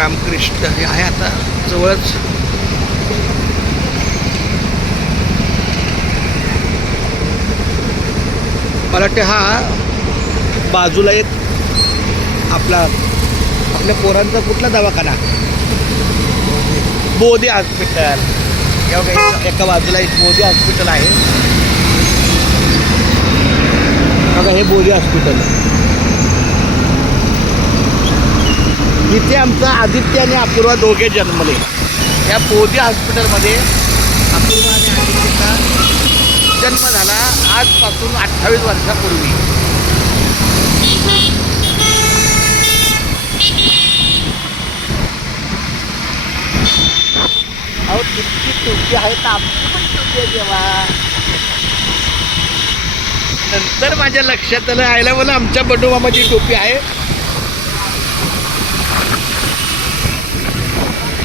रामकृष्ण हे आहे आता जवळच. मला वाटतं हा बाजूला एक आपल्या पोरांचा कुठला दवाखाना, बोधी हॉस्पिटल. एका बाजूला एक बोधी हॉस्पिटल आहे बघा, हे बोधी हॉस्पिटल. इथे आमचा आदित्य आणि अपूर्वा दोघे जन्मले. या बोधी हॉस्पिटलमध्ये अपूर्वा आणि आदित्यचा जन्म झाला आजपासून 28 वर्षापूर्वी. अहो किती टोपी आहे तर आमची पण टोपी आहे जेव्हा. नंतर माझ्या लक्षात आलं, आयला मला आमच्या बंडू मामाची टोपी आहे.